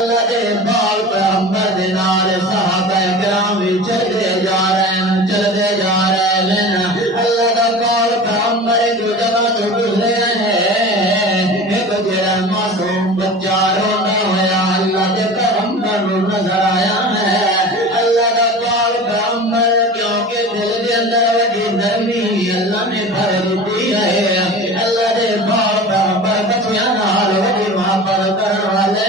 اللہ دے بال پیغمبر دے نال صحابہ کرام بھی چلتے جا رہے ہیں اللہ دا بال پیغمبر کو جگہ تو گزرے ہیں ایک جڑا معصوم بچہ رونا ہوا اللہ دے پیغمبر نو نظر آیا ہے اللہ دا بال پیغمبر کیونکہ دل دے اندر وڈی نرمی اللہ نے بھر دیتی ہے اللہ دے بال پیغمبر بچیاں نال وڈی محبت کرن والے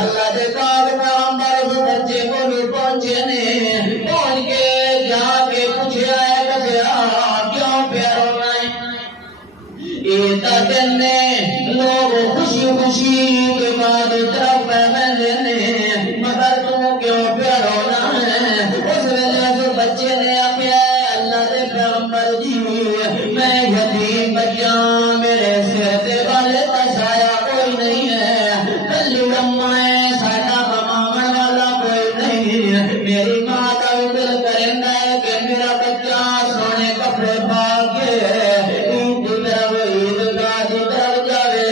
اللہ دے پاک پیغمبر اس بچے کو بھی پہنچے نے پہنچ کے جا کے پوچھا ہے بچیا کیوں پیارو میں یہ دن نے لوگ خوشی خوشی کے بعد طرف میں مگر تم کیوں پیارو نہ ہے اس ویلے اس بچے نے آخیا اللہ دے پیغمبر جی میں یتیم بچہ میرے سر تے والے کا سایہ کوئی نہیں ہے میری ماں کا بھی دل کریں گے کہ میرا بچہ سونے کپڑے پا کے عید کی طرف جاوے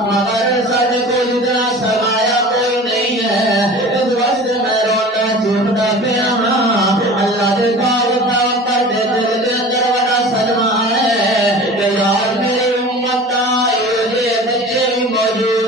مگر ساڈے کول اتنا سرمایہ کوئی نہیں ہے اس وقت میں رونا چیخدا پیا اللہ دے پاک پیغمبر دے دل دے اندر بڑا صدمہ ہے کہ یار میری امت دا یہ بچے بھی موجود